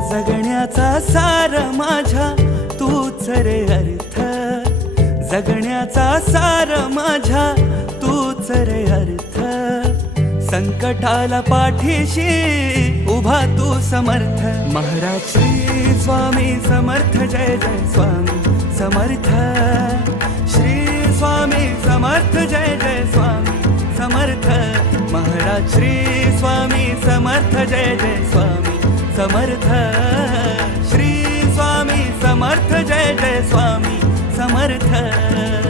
जगण्याचा सार माझ्या तूच रे अर्थ, जगण्याचा सार माझ्या तूच रे अर्थ. संकटाला पाठीशी उभा तू समर्थ. महाराज श्री स्वामी समर्थ, जय जय स्वामी समर्थ. श्री स्वामी समर्थ, जय जय स्वामी समर्थ. महाराज श्री स्वामी समर्थ, जय जय स्वामी समर्थ. श्री स्वामी समर्थ, जय जय स्वामी समर्थ.